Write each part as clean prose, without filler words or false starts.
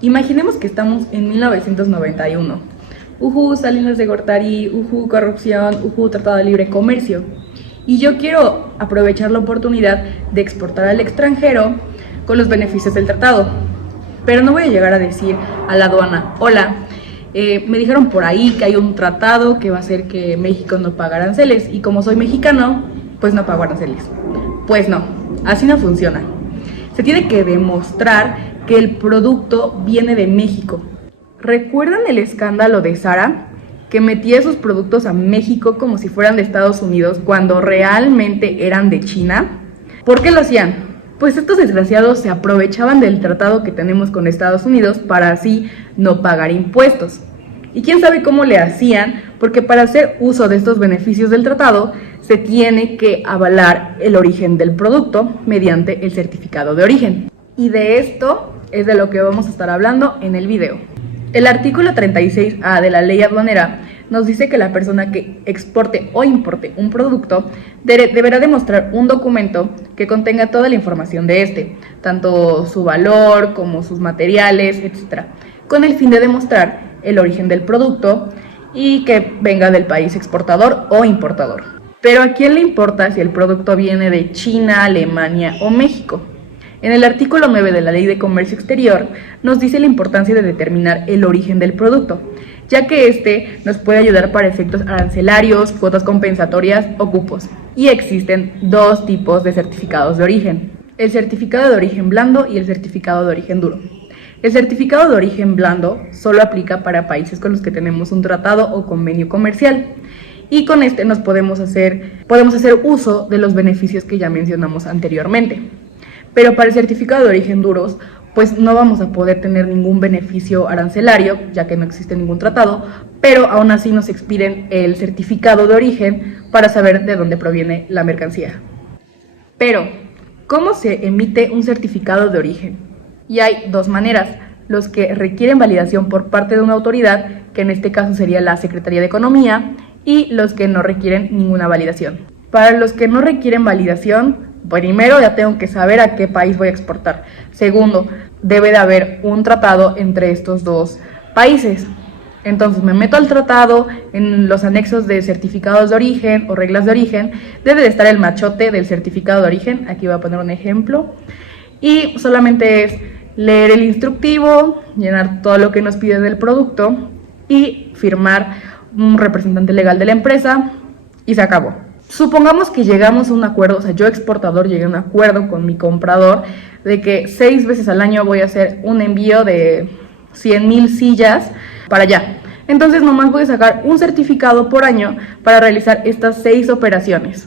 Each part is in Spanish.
Imaginemos que estamos en 1991. Salinas de Gortari, corrupción, Tratado de Libre Comercio. Y yo quiero aprovechar la oportunidad de exportar al extranjero con los beneficios del tratado. Pero no voy a llegar a decir a la aduana: hola, me dijeron por ahí que hay un tratado que va a hacer que México no pague aranceles, y como soy mexicano, pues no pago aranceles. Pues no, así no funciona. Se tiene que demostrar que el producto viene de México. ¿Recuerdan el escándalo de Zara? Que metía sus productos a México como si fueran de Estados Unidos cuando realmente eran de China. ¿Por qué lo hacían? Pues estos desgraciados se aprovechaban del tratado que tenemos con Estados Unidos para así no pagar impuestos. Y quién sabe cómo le hacían, porque para hacer uso de estos beneficios del tratado se tiene que avalar el origen del producto mediante el certificado de origen. Y de esto es de lo que vamos a estar hablando en el video. El artículo 36A de la ley aduanera nos dice que la persona que exporte o importe un producto deberá demostrar un documento que contenga toda la información de este, tanto su valor como sus materiales, etc., con el fin de demostrar el origen del producto y que venga del país exportador o importador. Pero ¿a quién le importa si el producto viene de China, Alemania o México? En el artículo 9 de la Ley de Comercio Exterior nos dice la importancia de determinar el origen del producto, ya que este nos puede ayudar para efectos arancelarios, cuotas compensatorias o cupos. Y existen dos tipos de certificados de origen: el certificado de origen blando y el certificado de origen duro. El certificado de origen blando solo aplica para países con los que tenemos un tratado o convenio comercial, y con este nos podemos hacer uso de los beneficios que ya mencionamos anteriormente. Pero para el certificado de origen duros, pues no vamos a poder tener ningún beneficio arancelario, ya que no existe ningún tratado, pero aún así nos expiden el certificado de origen para saber de dónde proviene la mercancía. Pero, ¿cómo se emite un certificado de origen? Y hay dos maneras: los que requieren validación por parte de una autoridad, que en este caso sería la Secretaría de Economía, y los que no requieren ninguna validación. Para los que no requieren validación, primero ya tengo que saber a qué país voy a exportar. Segundo, debe de haber un tratado entre estos dos países. Entonces me meto al tratado, en los anexos de certificados de origen o reglas de origen, debe de estar el machote del certificado de origen. Aquí voy a poner un ejemplo. Y solamente es leer el instructivo, llenar todo lo que nos pide del producto y firmar un representante legal de la empresa y se acabó. Supongamos que llegamos a un acuerdo, o sea, yo exportador llegué a un acuerdo con mi comprador de que 6 veces al año voy a hacer un envío de 100,000 sillas para allá. Entonces nomás voy a sacar un certificado por año para realizar estas 6 operaciones.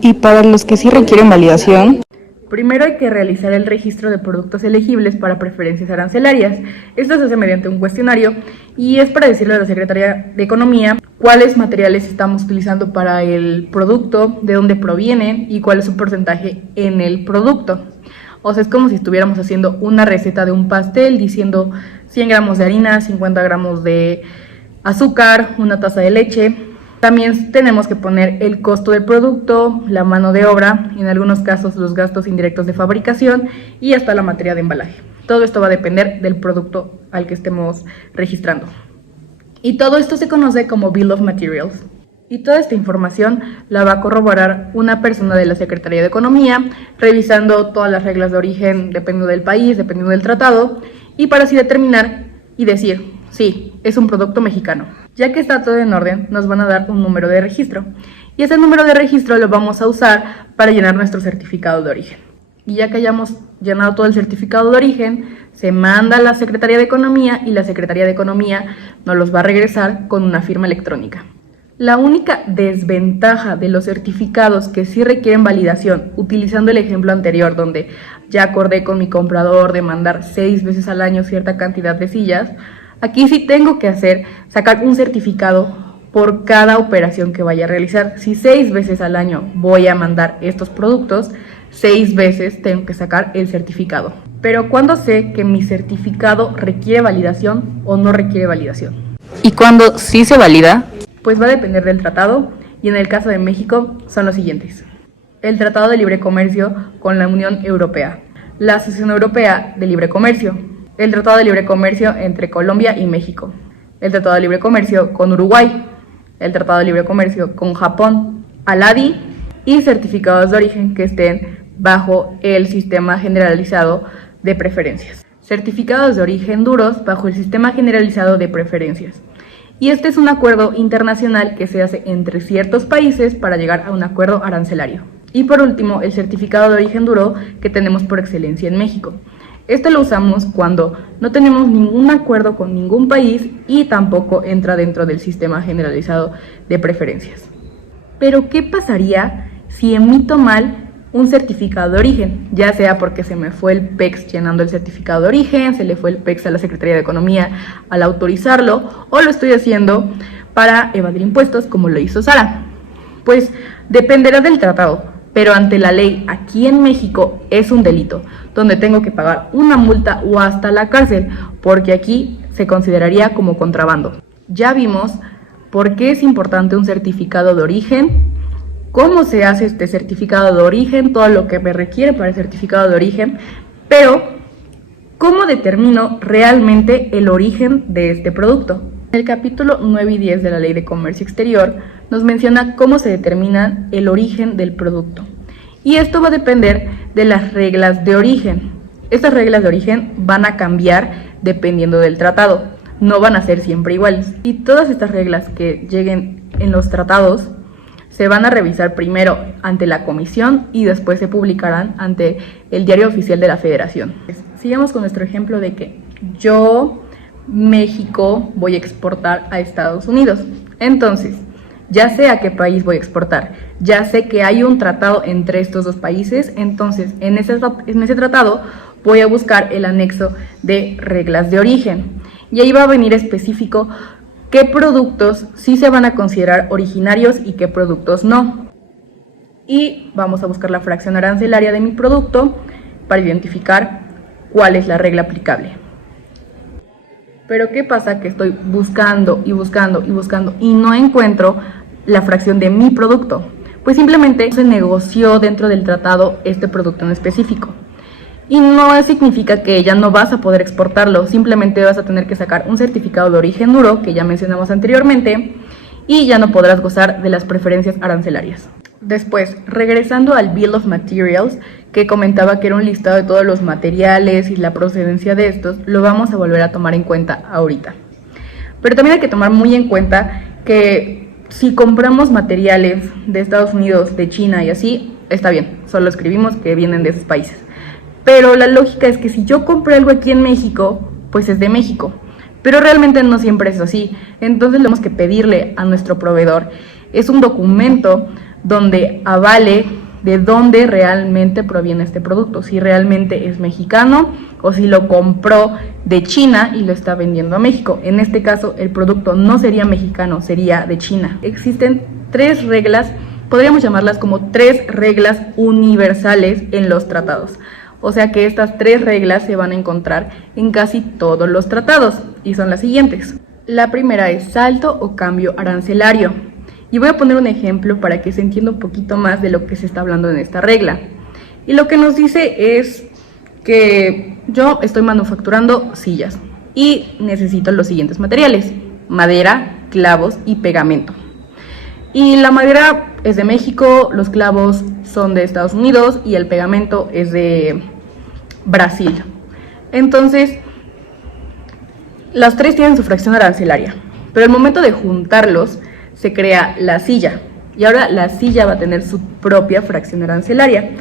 Y para los que sí requieren validación, primero hay que realizar el registro de productos elegibles para preferencias arancelarias. Esto se hace mediante un cuestionario y es para decirle a la Secretaría de Economía cuáles materiales estamos utilizando para el producto, de dónde provienen y cuál es su porcentaje en el producto. O sea, es como si estuviéramos haciendo una receta de un pastel diciendo 100 gramos de harina, 50 gramos de azúcar, una taza de leche. También tenemos que poner el costo del producto, la mano de obra, en algunos casos los gastos indirectos de fabricación y hasta la materia de embalaje. Todo esto va a depender del producto al que estemos registrando. Y todo esto se conoce como Bill of Materials. Y toda esta información la va a corroborar una persona de la Secretaría de Economía, revisando todas las reglas de origen dependiendo del país, dependiendo del tratado, y para así determinar y decir: sí, es un producto mexicano. Ya que está todo en orden, nos van a dar un número de registro. Y ese número de registro lo vamos a usar para llenar nuestro certificado de origen. Y ya que hayamos llenado todo el certificado de origen, se manda a la Secretaría de Economía y la Secretaría de Economía nos los va a regresar con una firma electrónica. La única desventaja de los certificados que sí requieren validación, utilizando el ejemplo anterior donde ya acordé con mi comprador de mandar 6 veces al año cierta cantidad de sillas, aquí sí tengo que sacar un certificado por cada operación que vaya a realizar. Si 6 veces al año voy a mandar estos productos, 6 veces tengo que sacar el certificado. Pero ¿cuándo sé que mi certificado requiere validación o no requiere validación? ¿y cuándo sí se valida? Pues va a depender del tratado, y en el caso de México son los siguientes: el Tratado de Libre Comercio con la Unión Europea, la Asociación Europea de Libre Comercio, el Tratado de Libre Comercio entre Colombia y México, el Tratado de Libre Comercio con Uruguay, el Tratado de Libre Comercio con Japón, ALADI, y certificados de origen que estén bajo el sistema generalizado de preferencias. Certificados de origen duros bajo el sistema generalizado de preferencias. Y este es un acuerdo internacional que se hace entre ciertos países para llegar a un acuerdo arancelario. Y por último, el certificado de origen duro que tenemos por excelencia en México. Este lo usamos cuando no tenemos ningún acuerdo con ningún país y tampoco entra dentro del sistema generalizado de preferencias. Pero, ¿qué pasaría si emito mal un certificado de origen? Ya sea porque se me fue el PEX llenando el certificado de origen, se le fue el PEX a la Secretaría de Economía al autorizarlo, o lo estoy haciendo para evadir impuestos como lo hizo Sara. Pues dependerá del tratado. Pero ante la ley aquí en México es un delito, donde tengo que pagar una multa o hasta la cárcel, porque aquí se consideraría como contrabando. Ya vimos por qué es importante un certificado de origen, cómo se hace este certificado de origen, todo lo que me requiere para el certificado de origen, pero ¿cómo determino realmente el origen de este producto? En el capítulo 9 y 10 de la Ley de Comercio Exterior nos menciona cómo se determina el origen del producto. Y esto va a depender de las reglas de origen. Estas reglas de origen van a cambiar dependiendo del tratado, no van a ser siempre iguales. Y todas estas reglas que lleguen en los tratados se van a revisar primero ante la Comisión y después se publicarán ante el Diario Oficial de la Federación. Sigamos con nuestro ejemplo de que yo, México, voy a exportar a Estados Unidos. Entonces, ya sé a qué país voy a exportar, ya sé que hay un tratado entre estos dos países, entonces en ese tratado voy a buscar el anexo de reglas de origen. Y ahí va a venir específico qué productos sí se van a considerar originarios y qué productos no. Y vamos a buscar la fracción arancelaria de mi producto para identificar cuál es la regla aplicable. Pero ¿qué pasa? Que estoy buscando y buscando y buscando y no encuentro la fracción de mi producto. Pues simplemente se negoció dentro del tratado este producto en específico. Y no significa que ya no vas a poder exportarlo, simplemente vas a tener que sacar un certificado de origen duro, que ya mencionamos anteriormente, y ya no podrás gozar de las preferencias arancelarias. Después, regresando al Bill of Materials, que comentaba que era un listado de todos los materiales y la procedencia de estos, lo vamos a volver a tomar en cuenta ahorita. Pero también hay que tomar muy en cuenta que si compramos materiales de Estados Unidos, de China y así, está bien, solo escribimos que vienen de esos países. Pero la lógica es que si yo compré algo aquí en México, pues es de México. Pero realmente no siempre es así. Entonces tenemos que pedirle a nuestro proveedor. Es un documento donde avale de dónde realmente proviene este producto. Si realmente es mexicano o si lo compró de China y lo está vendiendo a México. En este caso, el producto no sería mexicano, sería de China. Existen 3 reglas, podríamos llamarlas como 3 reglas universales en los tratados. O sea que estas 3 reglas se van a encontrar en casi todos los tratados y son las siguientes. La primera es salto o cambio arancelario. Y voy a poner un ejemplo para que se entienda un poquito más de lo que se está hablando en esta regla. Y lo que nos dice es que yo estoy manufacturando sillas y necesito los siguientes materiales: madera, clavos y pegamento. Y la madera es de México, los clavos son de Estados Unidos y el pegamento es de Brasil. Entonces, las 3 tienen su fracción arancelaria, pero al momento de juntarlos se crea la silla. Y ahora la silla va a tener su propia fracción arancelaria.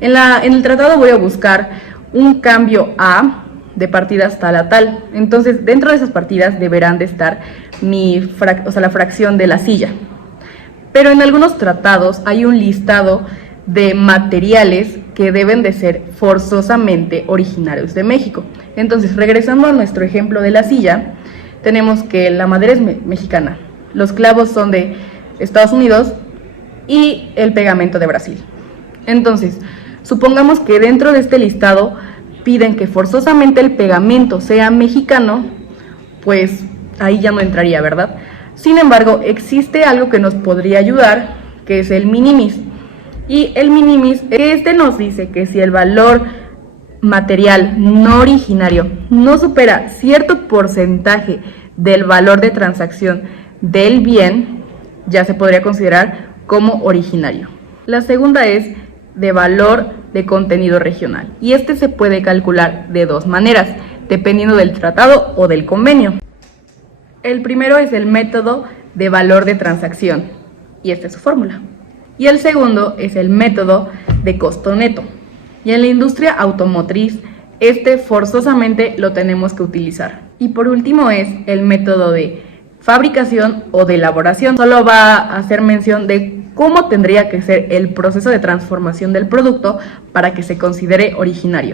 En el tratado voy a buscar un cambio A de partidas tal a tal. Entonces, dentro de esas partidas deberán de estar la fracción de la silla. Pero en algunos tratados hay un listado de materiales que deben de ser forzosamente originarios de México. Entonces, regresando a nuestro ejemplo de la silla, tenemos que la madera es mexicana, los clavos son de Estados Unidos y el pegamento de Brasil. Entonces, supongamos que dentro de este listado piden que forzosamente el pegamento sea mexicano, pues ahí ya no entraría, ¿verdad? Sin embargo, existe algo que nos podría ayudar, que es el minimis. Y el minimis, nos dice que si el valor material no originario no supera cierto porcentaje del valor de transacción del bien, ya se podría considerar como originario. La segunda es de valor de contenido regional, y este se puede calcular de dos maneras, dependiendo del tratado o del convenio. El primero es el método de valor de transacción, y esta es su fórmula. Y el segundo es el método de costo neto. Y en la industria automotriz, este forzosamente lo tenemos que utilizar. Y por último es el método de fabricación o de elaboración. Solo va a hacer mención de cómo tendría que ser el proceso de transformación del producto para que se considere originario.